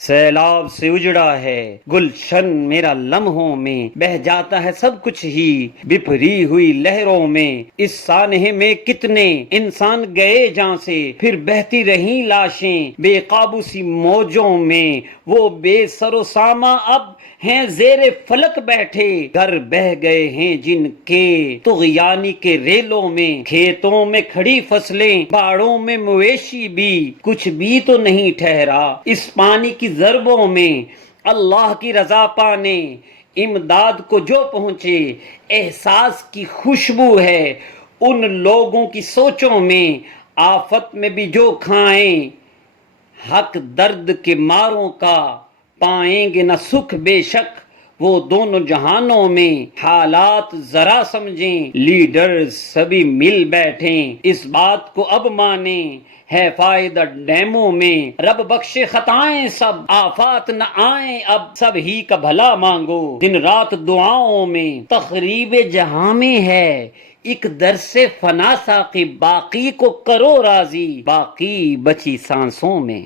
سیلاب سے اجڑا ہے گلشن میرا لمحوں میں، بہہ جاتا ہے سب کچھ ہی بپھری ہوئی لہروں میں۔ اس سانحے میں کتنے انسان گئے جہاں سے، پھر بہتی رہیں لاشیں بے قابو سی موجوں میں۔ وہ بے سر و ساما اب ہیں زیر فلک بیٹھے، گھر بہہ گئے ہیں جن کے طغیانی کے ریلوں میں۔ کھیتوں میں کھڑی فصلیں، باڑوں میں مویشی بھی، کچھ بھی تو نہیں ٹھہرا اس پانی کی ضربوں میں۔ اللہ کی رضا پانے امداد کو جو پہنچے، احساس کی خوشبو ہے ان لوگوں کی سوچوں میں۔ آفت میں بھی جو کھائیں حق درد کے ماروں کا، پائیں گے نہ سکھ بے شک وہ دونوں جہانوں میں۔ حالات ذرا سمجھیں، لیڈر سبھی مل بیٹھیں، اس بات کو اب مانیں ہے فائدہ ڈیموں میں۔ رب بخشے خطائیں سب، آفات نہ آئیں اب، سب ہی کا بھلا مانگو دن رات دعاؤں میں۔ تخریب جہاں میں ہے ایک درس فنا ساقی، باقی کو کرو راضی باقی بچی سانسوں میں۔